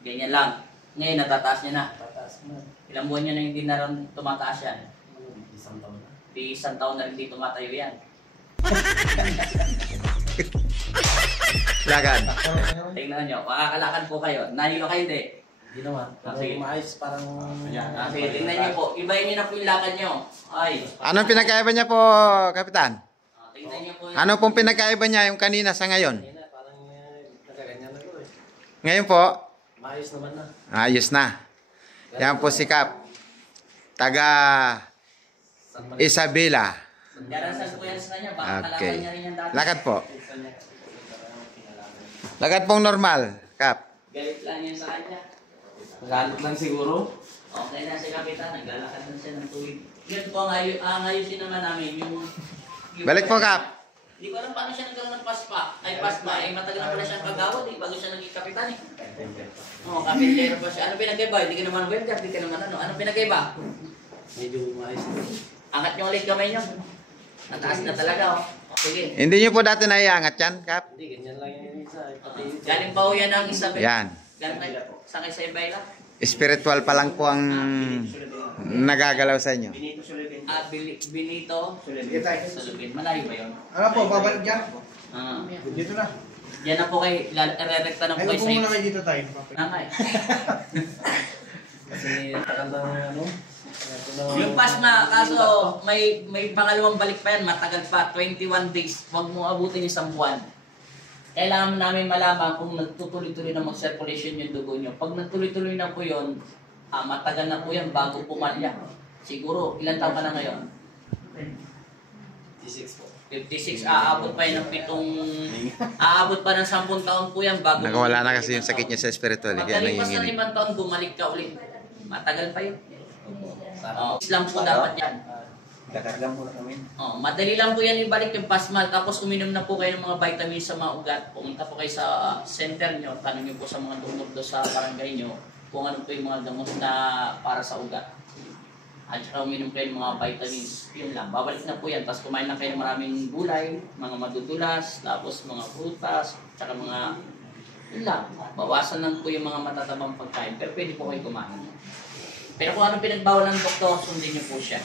Ganyan lang. Ngayon, natataas niya na. Tataas mo na. Ilang buwan niya na hindi na rin tumataas yan. Isang taon na. Di isang taon na rin hindi tumatayo yan. Lakad. Tingnan nyo, makakalakad po kayo. Nahilo kayo, hindi. Hindi naman. Sige. Pero maayos parang... Sige, tingnan nyo po. Ibahin nyo na po yung lakad nyo. Ay. Anong pinagkaiba niya po, Kapitan? Tingnan nyo po. Ano pong pinagkaiba niya yung kanina sa ngayon? Kanina, parang nagaganyan na ko eh. Ngayon po, Maayos naman na. ayos na. Yan po si Kap. Taga Isabela. Darasan po yan sa kanya. Baka kalaban Okay. niya rin yan dati. Lakad po. Lakad pong normal, Kap. Galit lang yan sa kanya. Galit lang siguro. Okay na si Kapitan. Naglalakad na siya ng tuwid. Yun po ang ayusin naman namin. Yung Balik po, Kap. Hindi ko alam paano siya nagkaroon ng paspa. Ay, paspa. Eh, matagal na pala siyang kagawad eh. Bago siya naging kapitan eh. Oo, kapitero pa siya. Ano pinagkaiba? Hindi ka naman welder. Hindi ka naman ano. Ano pinagkaiba? Medyo maayos na. Angat nyo ulit kamay nyo. Nataas na talaga oh. Sige. Hindi niyo po dati naiangat yan, Kap? Hindi, ganyan lang yung isa. Pati Galing pa ho yan ang Isabel. Yan. Galing kayo. Sa kay sa Ibayla. Spiritual pa lang po ang nagagalaw sa inyo. Benito Sulibin. Benito. Sulubin. Malayo ba yun? Ano po, babalik dyan? Ah. Dito na. Yan na po kay re-recta na po Ay, kayo upo sa muna kayo dito tayo. Namay. kasi takal na ano. Yung pasma, kaso may pangalawang balik pa yan, matagal pa, 21 days. Huwag mo abutin isang buwan. Kailangan namin malaman kung nagtutuloy-tuloy na mag-circulation yung dugo nyo. Pag nagtuloy-tuloy na po yun, matagal na po yan bago pumalya. Siguro, ilan taon ka na ngayon? 56 po. 56, aabot pa yan ng aabot pa ng 10 taon po yan bago... Nakawala na kasi yung sakit niya sa spiritual. Kaya Pagkalipas ng nanginginig. 5 taon, bumalik ka ulit. Matagal pa yun. Islam po dapat yan. Dakar lang po na kami. Madali lang po yan ibalik yung pasmal. Tapos uminom na po kayo ng mga vitamins sa mga ugat. Pumunta po kayo sa center nyo. Tanong nyo po sa mga dumog do sa barangay nyo kung ano po yung mga gamot na para sa ugat. At saka uminom kayo ng mga vitamins. Yun lang. Babalik na po yan. Tapos kumain lang kayo ng maraming gulay, mga madudulas, tapos mga prutas, tsaka mga... Yun lang. Bawasan lang po yung mga matatabang pagkain. Pero pwede po kayo kumain. Pero kung ano pinagbawal ng doktor, sundin nyo po siya.